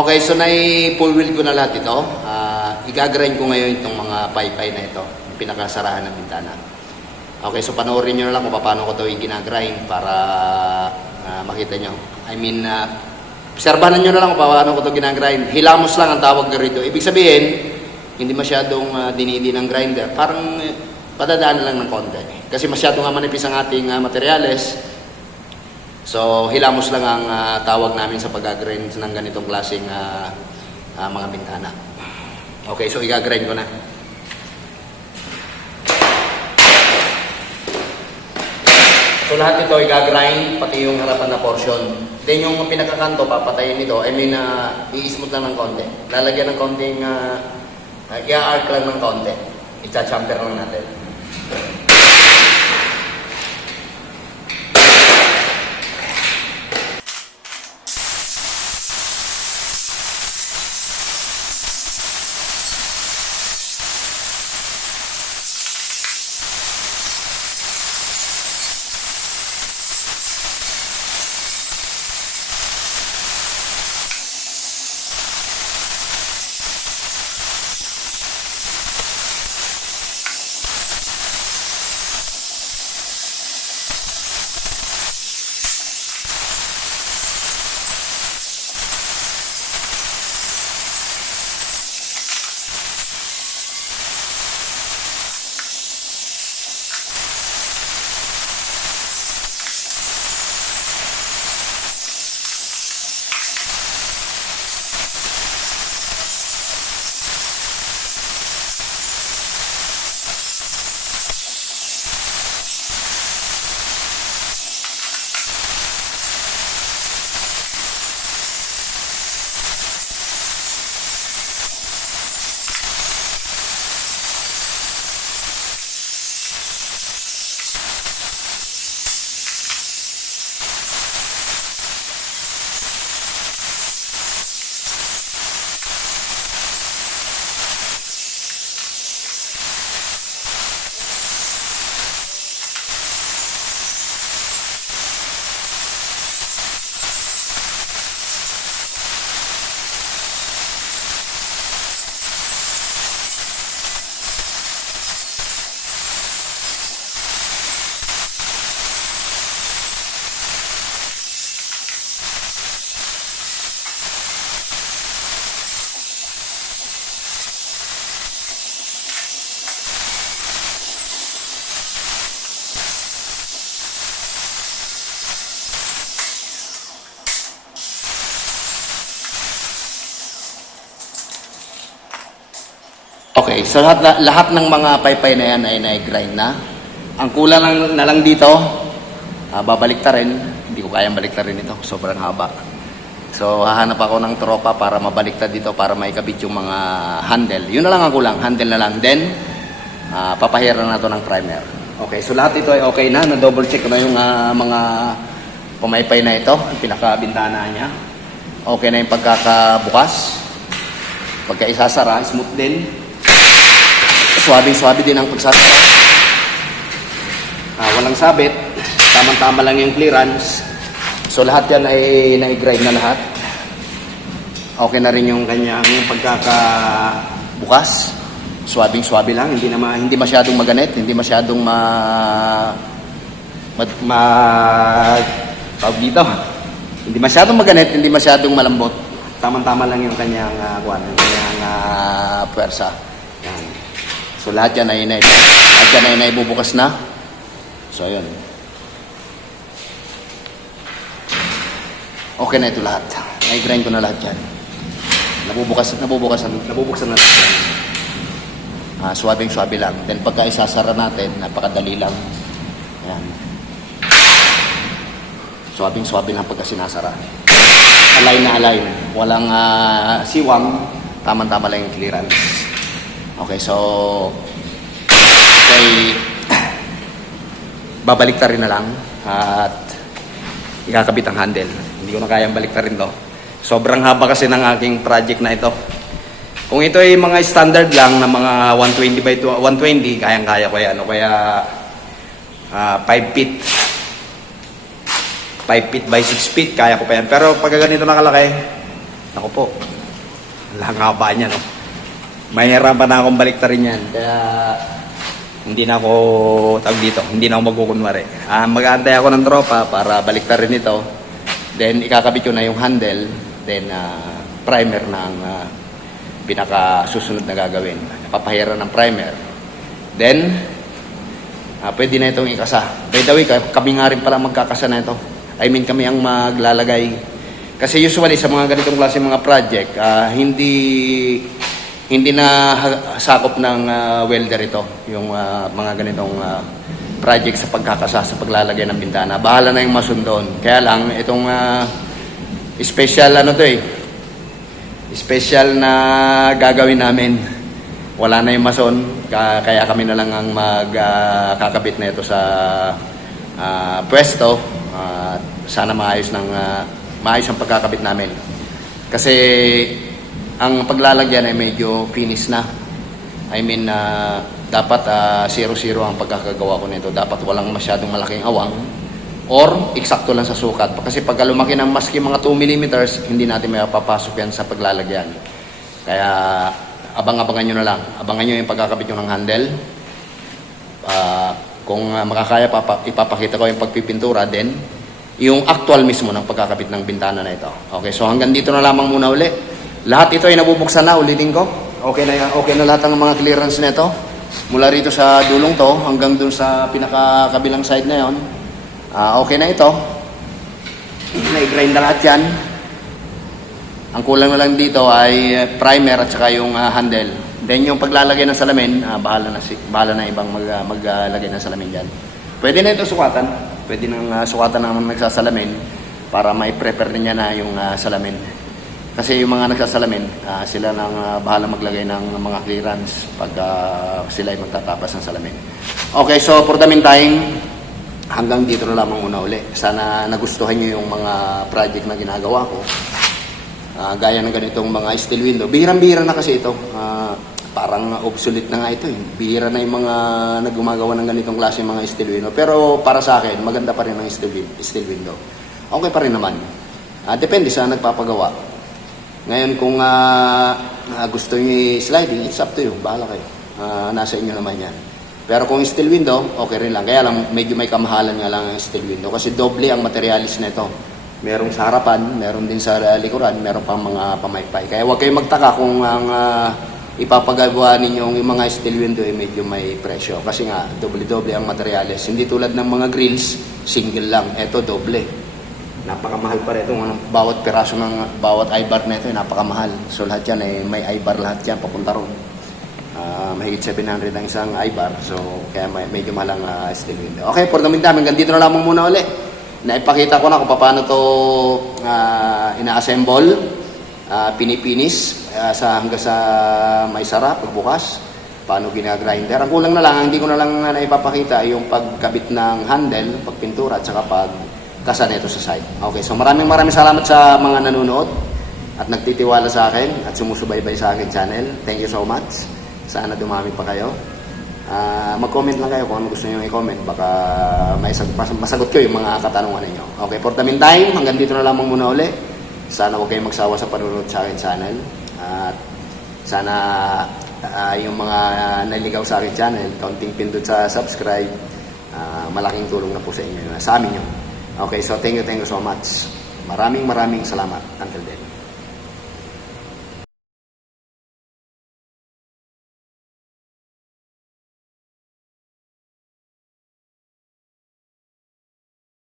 Okay, so nai-full wheel ko na lahat ito. Igagrind ko ngayon itong mga paypay na ito, yung pinakasarahan ng bintana. Okay, so panoorin nyo na lang kung paano ko ito ginagrind para makita nyo. I mean, obserbahan nyo na lang kung paano ko ito ginagrind. Hilamos lang ang tawag rito. Ibig sabihin, hindi masyadong dinidi ng grinder. Parang padadaan lang ng konti. Kasi masyadong manipis ang ating materyales. So, hilamos lang ang tawag namin sa pag-grind ng ganitong klaseng mga bintana. Okay, so i-grind ko na. So, lahat ito i-grind, pati yung harapan na portion. Then, yung pinakakanto, papatayin nito. I mean, i-smooth lang ng konti. Lalagyan ng konting, i-arc lang ng konti. I-chamfer lang natin. Okay, so lahat ng mga paypay na yan ay na-grind na. Ang kulang na lang dito, babalik ta rin. Hindi ko kayang balik ta rin ito, sobrang haba. So, hahanap ako ng tropa para mabaliktad dito para maikabit yung mga handle. Yun na lang ang kulang, handle na lang. Then, papahiran na ito ng primer. Okay, so lahat ito ay okay na. Na-double check ko na yung mga pumaypay na ito, ang pinakabintana niya. Okay na yung pagkakabukas. Pagka isasara, smooth din. Swabe-swabe din ang pagsasara. Walang sabit. Tama-tama lang yung clearance. So lahat yan ay na-grind na lahat. Okay na rin yung kanyang pagkakabukas. Swabing-swabe lang. Hindi masyadong maganit. Hindi masyadong tawag dito. Hindi masyadong maganit. Hindi masyadong malambot. Tama-tama lang yung kanyang puwersa. Yan. So lahat yan ay naibubukas na. So ayun. Okay na ito lahat. Na-grind ko na lahat yan. Nabubuksan na lahat yan. Swabing-swabe lang. Then pagka isasara natin, napakadali lang. Yan. Swabing-swabe lang pagka sinasara. Align na align. Walang siwang. Tama-tama lang yung clearance. Okay, so babalik ta rin na lang at ikakabit ang handle. Hindi ko na kayang balik ta rin to. Sobrang haba kasi ng aking project na ito. Kung ito ay mga standard lang na mga 120 by 120, kayang-kaya ko yan. Kaya 5 feet. 5 feet by 6 feet, kaya ko pa yan. Pero pag ganito nakalaki, Ako po. Ang haba niya, no? Mahirapan na akong baliktarin yan. Kaya hindi na ako hindi na ako magkukunwari. Mag-aantay ako ng tropa para baliktarin ito. Then ikakabit ko na yung handle. Then primer ng pinaka susunod na gagawin. Papahiran ng primer. Then pwede na itong ikasa. By the way, kami nga rin pala magkakasa na ito. I mean, kami ang maglalagay. Kasi usually sa mga ganitong klase mga project, hindi na sakop ng welder ito. Yung mga ganitong project sa pagkakasa, sa paglalagay ng bintana. Bahala na yung mason doon. Kaya lang, itong special special na gagawin namin. Wala na yung mason, kaya kami na lang ang magkakabit na ito sa pwesto. Sana maayos ang pagkakabit namin. Kasi ang paglalagyan ay medyo finish na. I mean, dapat 0-0 ang pagkakagawa ko nito. Dapat walang masyadong malaking awang or eksakto lang sa sukat. Kasi pag lumaki ng maski mga 2 mm, hindi natin may papasok yan sa paglalagyan. Kaya abang-abangan nyo na lang. Abangan nyo yung pagkakabit nyo ng handle. Kung makakaya, ipapakita ko yung pagpipintura. Then, yung actual mismo ng pagkakabit ng bintana na ito. Okay, so hanggang dito na lamang muna uli. Lahat ito ay nabubuksan na, ulitin ko. Okay na lahat ng mga clearance nito. Mula rito sa dulong to, hanggang dun sa pinakakabilang side na yon. Okay na ito. Na-grind na lahat yan. Ang kulang na lang dito ay primer at saka yung handle. Then yung paglalagay ng salamin, bahala na ibang maglagay ng salamin dyan. Pwede na ito sukatan. Pwede nang sukatan ng nagsasalamin para mai-prepare niya na yung salamin. Kasi yung mga nagsasalamin, sila nang bahala maglagay ng mga clearance pag sila ay magtatapas ng salamin. Okay, so for the meantime, hanggang dito na lamang muna uli. Sana nagustuhan nyo yung mga project na ginagawa ko. Gaya ng ganitong mga steel window. Bihirang-bihira na kasi ito. Parang obsolete na nga ito. Bihira na yung mga naggumagawa ng ganitong klase mga steel window. Pero para sa akin, maganda pa rin ang steel window. Okay pa rin naman. Depende sa nagpapagawa. Ngayon kung gusto nyo sliding, it's up to you. Bahala kayo. Nasa inyo naman yan. Pero kung steel window, okay rin lang. Kaya lang, medyo may kamahalan nga lang ang steel window. Kasi doble ang materialis na ito. Merong sa harapan, meron din sa likuran, meron pang mga pamaypay. Kaya huwag kayong magtaka kung ang ipapagawa ninyong yung mga steel window ay medyo may presyo. Kasi nga, doble-doble ang materialis. Hindi tulad ng mga grills, single lang. Ito, doble. Napakamahal pa rin ito. Bawat piraso ng bawat eye-bar na ito, napakamahal. So lahat yan, may eye-bar lahat yan, papunta ron. Mahigit 700 ang isang eye-bar. So, kaya medyo mahal ang steel window. Okay, for the meantime, hanggang dito na lamang muna ulit. Naipakita ko na kung paano to ina-assemble, pinipinis hanggang sa may sarap, pagbukas, paano ginagrinder. Ang kulang na lang, hindi ko na lang naipapakita yung pagkabit ng handle, pagpintura, at saka pagkasa nito sa side. Okay, so maraming salamat sa mga nanonood at nagtitiwala sa akin at sumusubaybay sa akin channel. Thank you so much. Sana dumami pa kayo. Mag-comment lang kayo kung ano gusto nyo i-comment. Baka masagot ko yung mga katanungan ninyo. Okay, for the meantime, hanggang dito na lamang muna uli. Sana huwag kayong magsawa sa panunod sa akin channel. At sana yung mga naligaw sa akin channel, kaunting pindot sa subscribe, malaking tulong na po sa inyo, sa amin yun. Okay, so thank you so much. Maraming salamat. Until then.